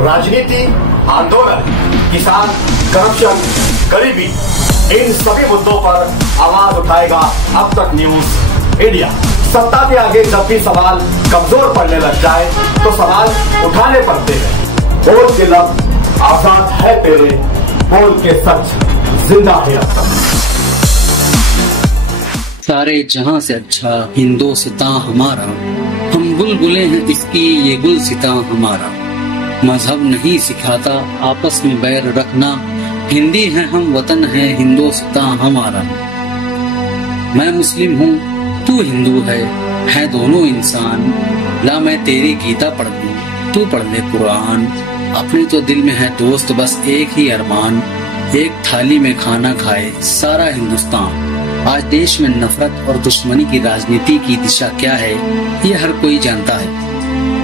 राजनीति, आंदोलन, किसान, करप्शन, गरीबी, इन सभी मुद्दों पर आवाज उठाएगा अब तक न्यूज इंडिया। सत्ता के आगे जब भी सवाल कमजोर पड़ने लग जाए तो सवाल उठाने पड़ते हैं। बोल के लफ्ज आजाद है तेरे, बोल के सच जिंदा है अब तक। सारे जहां से अच्छा हिंदुस्तान हमारा, हम बुलबुलें हैं इसकी ये गुलसितां हमारा। मजहब नहीं सिखाता आपस में बैर रखना, हिंदी है हम वतन है हिंदुस्तान हमारा। मैं मुस्लिम हूँ तू हिंदू है दोनों इंसान। ला मैं तेरी गीता पढ़ लूं तू पढ़ ले कुरान। अपने तो दिल में है दोस्त बस एक ही अरमान, एक थाली में खाना खाए सारा हिंदुस्तान। आज देश में नफरत और दुश्मनी की राजनीति की दिशा क्या है ये हर कोई जानता है।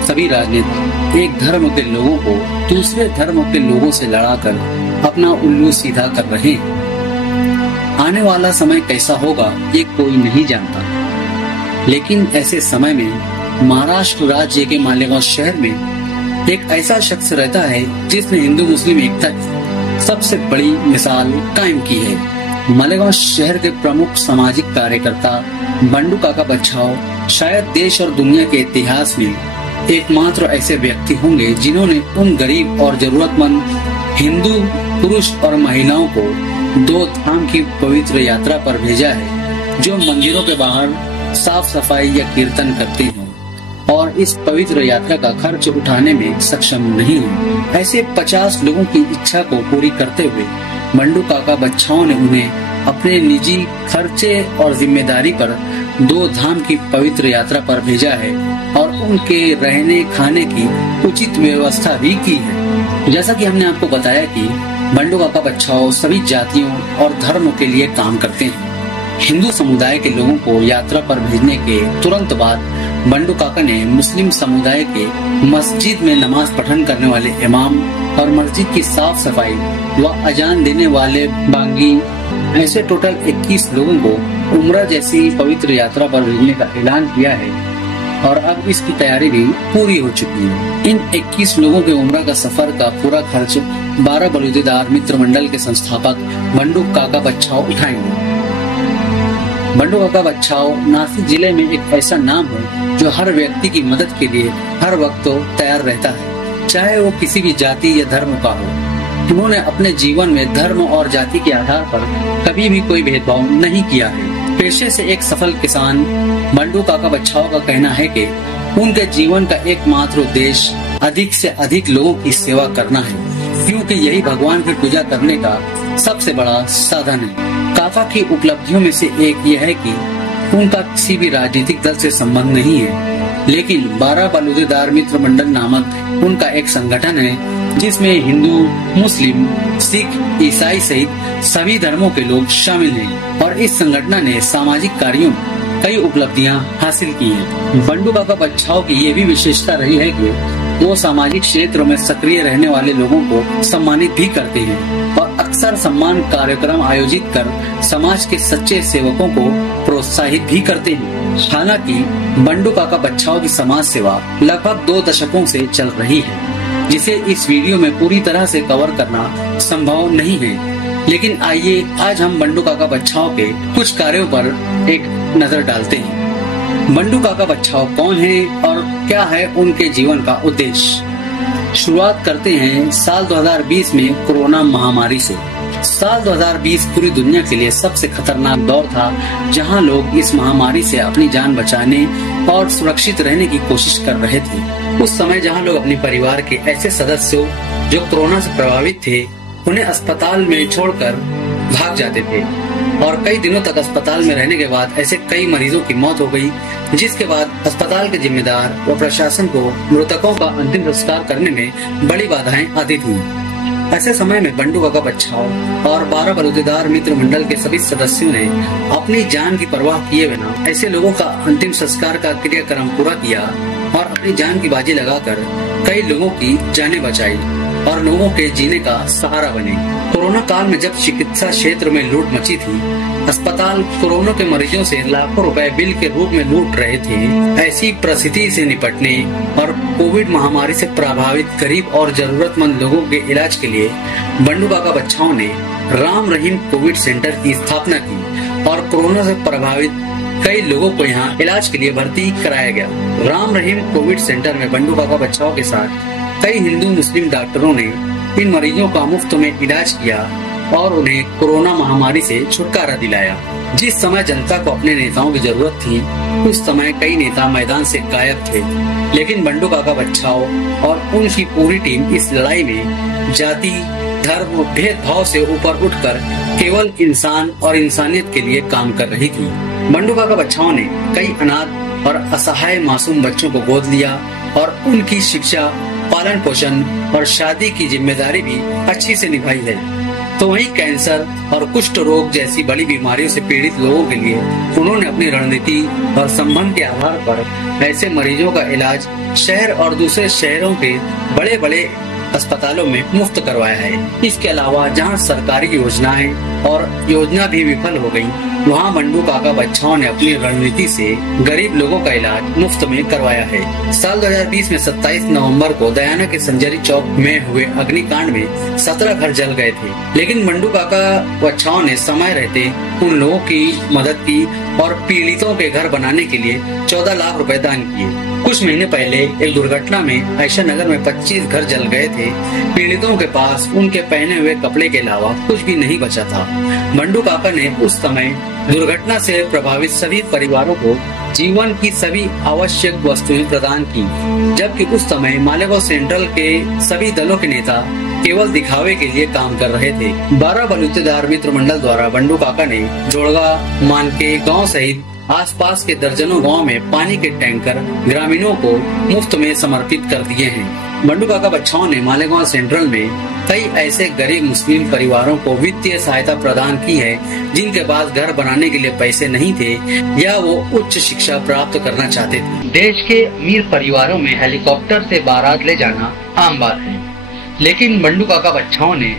सभी राजनीति एक धर्म के लोगों को दूसरे धर्म के लोगों से लड़ाकर अपना उल्लू सीधा कर रहे हैं। आने वाला समय कैसा होगा ये कोई नहीं जानता, लेकिन ऐसे समय में महाराष्ट्र राज्य के मालेगांव शहर में एक ऐसा शख्स रहता है जिसने हिंदू मुस्लिम एकता की सबसे बड़ी मिसाल कायम की है। मालेगांव शहर के प्रमुख सामाजिक कार्यकर्ता बंडू काका बच्छाव शायद देश और दुनिया के इतिहास में एकमात्र ऐसे व्यक्ति होंगे जिन्होंने उन गरीब और जरूरतमंद हिंदू पुरुष और महिलाओं को 2 धाम की पवित्र यात्रा पर भेजा है, जो मंदिरों के बाहर साफ सफाई या कीर्तन करते हैं और इस पवित्र यात्रा का खर्च उठाने में सक्षम नहीं है। ऐसे 50 लोगों की इच्छा को पूरी करते हुए बंडू काका बच्छाव ने उन्हें अपने निजी खर्चे और जिम्मेदारी पर 2 धाम की पवित्र यात्रा पर भेजा है और उनके रहने खाने की उचित व्यवस्था भी की है। जैसा कि हमने आपको बताया कि बंडू काका बच्छाव सभी जातियों और धर्मों के लिए काम करते हैं। हिंदू समुदाय के लोगों को यात्रा पर भेजने के तुरंत बाद बंडू काका ने मुस्लिम समुदाय के मस्जिद में नमाज पठन करने वाले इमाम और मस्जिद की साफ सफाई व अजान देने वाले बांगी, ऐसे टोटल 21 लोगों को उम्रा जैसी पवित्र यात्रा पर भेजने का ऐलान किया है और अब इसकी तैयारी भी पूरी हो चुकी है। इन 21 लोगों के उम्रा का सफर का पूरा खर्च 12 बलूतेदार मित्र मंडल के संस्थापक बंडू काका बच्छाव उठाएंगे। बंडू काका बच्छाव नासिक जिले में एक ऐसा नाम है जो हर व्यक्ति की मदद के लिए हर वक्त तैयार रहता है, चाहे वो किसी भी जाति या धर्म का हो। उन्होंने अपने जीवन में धर्म और जाति के आधार पर कभी भी कोई भेदभाव नहीं किया है। पेशे से एक सफल किसान बंडू काका बच्छाव का कहना है कि उनके जीवन का एकमात्र उद्देश्य अधिक से अधिक लोगों की सेवा करना है, क्योंकि यही भगवान की पूजा करने का सबसे बड़ा साधन है। काका की उपलब्धियों में से एक यह है कि उनका किसी भी राजनीतिक दल से संबंध नहीं है, लेकिन 12 बलूतेदार मित्र मंडल नामक उनका एक संगठन है जिसमें हिंदू, मुस्लिम, सिख, ईसाई सहित सभी धर्मों के लोग शामिल हैं और इस संगठन ने सामाजिक कार्यों में कई उपलब्धियां हासिल की हैं। बंडू काका बच्छाव की ये भी विशेषता रही है कि वो सामाजिक क्षेत्रों में सक्रिय रहने वाले लोगों को सम्मानित भी करते हैं और अक्सर सम्मान कार्यक्रम आयोजित कर समाज के सच्चे सेवकों को प्रोत्साहित भी करते हैं। हालांकि बंडू काका बच्छाव की समाज सेवा लगभग 2 दशकों से चल रही है, जिसे इस वीडियो में पूरी तरह से कवर करना संभव नहीं है। लेकिन आइए आज हम बंडू काका बच्छाव के कुछ कार्यों पर एक नजर डालते हैं। बंडू काका बच्छाव कौन है और क्या है उनके जीवन का उद्देश्य। शुरुआत करते हैं साल 2020 में कोरोना महामारी से। साल 2020 पूरी दुनिया के लिए सबसे खतरनाक दौर था, जहां लोग इस महामारी से अपनी जान बचाने और सुरक्षित रहने की कोशिश कर रहे थे। उस समय जहां लोग अपने परिवार के ऐसे सदस्यों जो कोरोना से प्रभावित थे उन्हें अस्पताल में छोड़कर भाग जाते थे और कई दिनों तक अस्पताल में रहने के बाद ऐसे कई मरीजों की मौत हो गई, जिसके बाद अस्पताल के जिम्मेदार व प्रशासन को मृतकों का अंतिम संस्कार करने में बड़ी बाधाएं आती थीं। ऐसे समय में बंडू काका बच्छाव और 12 बलूतेदार मित्र मंडल के सभी सदस्यों ने अपनी जान की परवाह किए बिना ऐसे लोगों का अंतिम संस्कार का क्रियाक्रम पूरा किया और अपनी जान की बाजी लगाकर कई लोगों की जानें बचाई और लोगों के जीने का सहारा बने। कोरोना काल में जब चिकित्सा क्षेत्र में लूट मची थी अस्पताल कोरोना के मरीजों से लाखों रुपए बिल के रूप में लूट रहे थे। ऐसी परिस्थिति से निपटने और कोविड महामारी से प्रभावित गरीब और जरूरतमंद लोगों के इलाज के लिए बंडू काका बच्छाव ने राम रहीम कोविड सेंटर की स्थापना की और कोरोना से प्रभावित कई लोगों को यहाँ इलाज के लिए भर्ती कराया गया। राम रहीम कोविड सेंटर में बंडू काका बच्छाव के साथ कई हिंदू मुस्लिम डॉक्टरों ने इन मरीजों का मुफ्त में इलाज किया और उन्हें कोरोना महामारी से छुटकारा दिलाया। जिस समय जनता को अपने नेताओं की जरूरत थी, उस समय कई नेता मैदान से गायब थे, लेकिन बंडू काका बच्छाव और उनकी पूरी टीम इस लड़ाई में जाति, धर्म, भेदभाव से ऊपर उठकर केवल इंसान और इंसानियत के लिए काम कर रही थी। बंडू काका बच्छाव ने कई अनाथ और असहाय मासूम बच्चों को गोद लिया और उनकी शिक्षा, पालन पोषण और शादी की जिम्मेदारी भी अच्छी से निभाई है। तो वहीं कैंसर और कुष्ठ रोग जैसी बड़ी बीमारियों से पीड़ित लोगों के लिए उन्होंने अपनी रणनीति और संबंध के आधार पर ऐसे मरीजों का इलाज शहर और दूसरे शहरों के बड़े बड़े अस्पतालों में मुफ्त करवाया है। इसके अलावा जहां सरकारी योजनाएं और योजना भी विफल हो गई, वहां बंडू काका बच्छाव ने अपनी रणनीति से गरीब लोगों का इलाज मुफ्त में करवाया है। साल 2020 में 27 नवंबर को दयाना के संजरी चौक में हुए अग्निकांड में 17 घर जल गए थे, लेकिन बंडू काका बच्छाव ने समय रहते उन लोगों की मदद की और पीड़ितों के घर बनाने के लिए 14 लाख रुपए दान किए। कुछ महीने पहले एक दुर्घटना में ऐशा नगर में 25 घर जल गए थे। पीड़ितों के पास उनके पहने हुए कपड़े के अलावा कुछ भी नहीं बचा था। बंडू काका ने उस समय दुर्घटना से प्रभावित सभी परिवारों को जीवन की सभी आवश्यक वस्तुएं प्रदान की, जबकि उस समय मालेगांव सेंट्रल के सभी दलों के नेता केवल दिखावे के लिए काम कर रहे थे। 12 बलूतेदार मित्र मंडल द्वारा बंडू काका ने जोड़गा, मानके गांव सहित आसपास के दर्जनों गांव में पानी के टैंकर ग्रामीणों को मुफ्त में समर्पित कर दिए हैं। बंडू काका बच्छाव ने मालेगांव सेंट्रल में कई ऐसे गरीब मुस्लिम परिवारों को वित्तीय सहायता प्रदान की है जिनके पास घर बनाने के लिए पैसे नहीं थे या वो उच्च शिक्षा प्राप्त करना चाहते थे। देश के अमीर परिवारों में हेलीकॉप्टर से बारात ले जाना आम बात है, लेकिन बंडू काका बच्छाव ने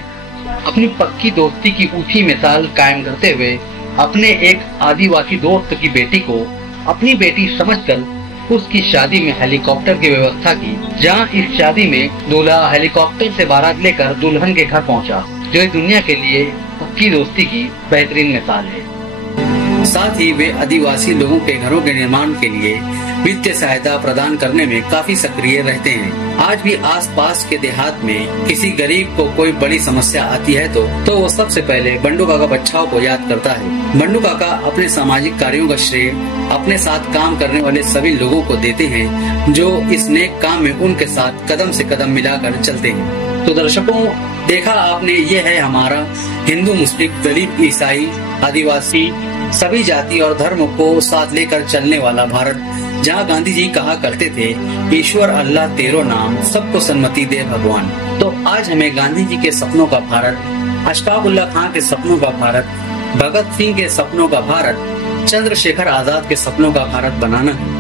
अपनी पक्की दोस्ती की ऊंची मिसाल कायम करते हुए अपने एक आदिवासी दोस्त की बेटी को अपनी बेटी समझकर उसकी शादी में हेलीकॉप्टर की व्यवस्था की, जहां इस शादी में दूल्हा हेलीकॉप्टर से बारात लेकर दुल्हन के घर पहुंचा, जो इस दुनिया के लिए पक्की दोस्ती की बेहतरीन मिसाल है। साथ ही वे आदिवासी लोगों के घरों के निर्माण के लिए वित्तीय सहायता प्रदान करने में काफी सक्रिय रहते हैं। आज भी आसपास के देहात में किसी गरीब को कोई बड़ी समस्या आती है तो वो सबसे पहले बंडू काका बच्छाव को याद करता है। बंडू काका अपने सामाजिक कार्यों का श्रेय अपने साथ काम करने वाले सभी लोगों को देते हैं, जो इस नेक काम में उनके साथ कदम से कदम मिलाकर चलते हैं। तो दर्शकों, देखा आपने, ये है हमारा हिंदू, मुस्लिम, दलित, ईसाई, आदिवासी, सभी जाति और धर्म को साथ लेकर चलने वाला भारत, जहाँ गांधी जी कहा करते थे, ईश्वर अल्लाह तेरो नाम, सबको सन्मति दे भगवान। तो आज हमें गांधी जी के सपनों का भारत, अशफाक उल्लाह खां के सपनों का भारत, भगत सिंह के सपनों का भारत, चंद्रशेखर आजाद के सपनों का भारत बनाना है।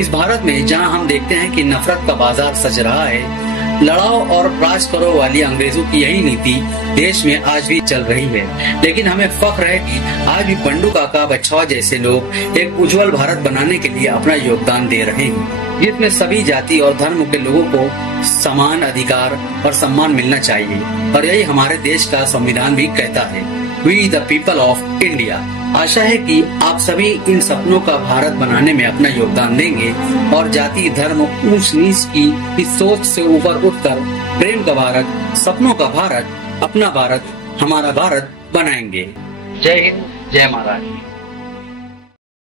इस भारत में जहाँ हम देखते हैं कि नफरत का बाजार सज रहा है, लड़ाओ और राज करो वाली अंग्रेजों की यही नीति देश में आज भी चल रही है, लेकिन हमें फख्र है कि आज भी बंडू काका बच्छाव जैसे लोग एक उज्जवल भारत बनाने के लिए अपना योगदान दे रहे हैं, जिसमें सभी जाति और धर्म के लोगों को समान अधिकार और सम्मान मिलना चाहिए। और यही हमारे देश का संविधान भी कहता है, we the people of India. आशा है कि आप सभी इन सपनों का भारत बनाने में अपना योगदान देंगे और जाति, धर्म, ऊंच नीच की इस सोच से ऊपर उठकर प्रेम का भारत, सपनों का भारत, अपना भारत, हमारा भारत बनाएंगे। जय हिंद, जय महाराज।